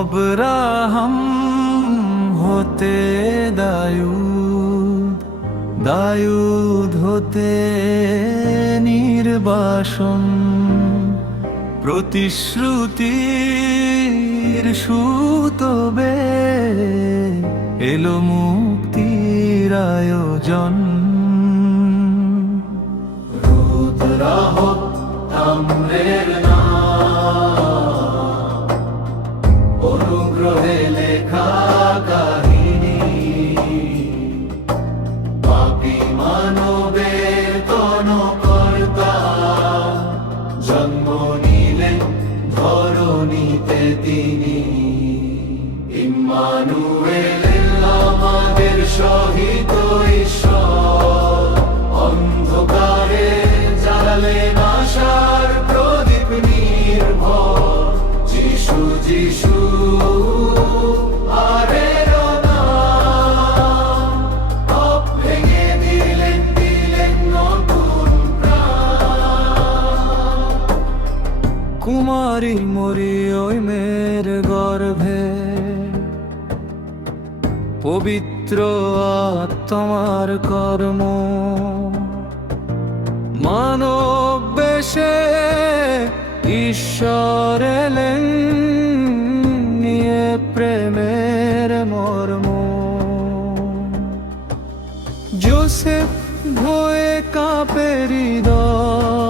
অবরাহম হতে দায়ু দায়ুদ হতে নির্বাসন প্রতিশ্রুতির সুতবে এলো মুক্তির আয়োজন রুদ্রাহ তাম্রের না অনুগ্রহে লেখা কাহিনী। পাপি মানবের কর্তা জন্ম নিলেন ধরণীতে তিনি। আমাদের সহিত ঈশ্বর অন্ধকারে কুমারী মরি ওই মেয়ের গর্ভে। পবিত্র আত্মার কর্ম। মানব বেশে ঈশ্বর এলেন নিয়ে প্রেমের মর্ম। জোসেফ ভয়ে কাঁপে হৃদয়।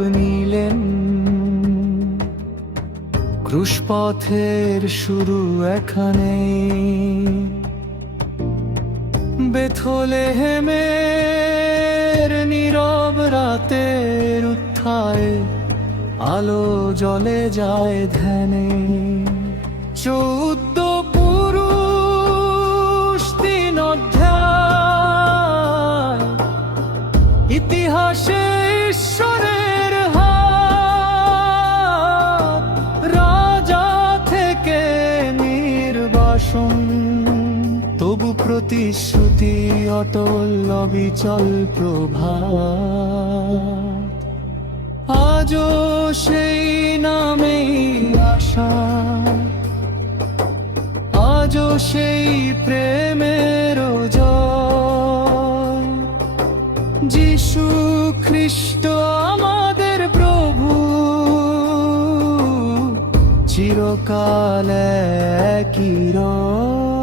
নিলেন। ক্রুশপথের শুরু এখানে। বেথলে হেমের নীরব রাতের উত্থায় আলো জলে যায় ধ্যানে। চৌদ্দ প্রতিশ্রুতি অটল অবিচল প্রভা। আজও সেই নামেই আশা। আজও সেই প্রেমের যিশু খ্রিস্ট আমাদের প্রভু। চিরকাল ইম্মানুয়েল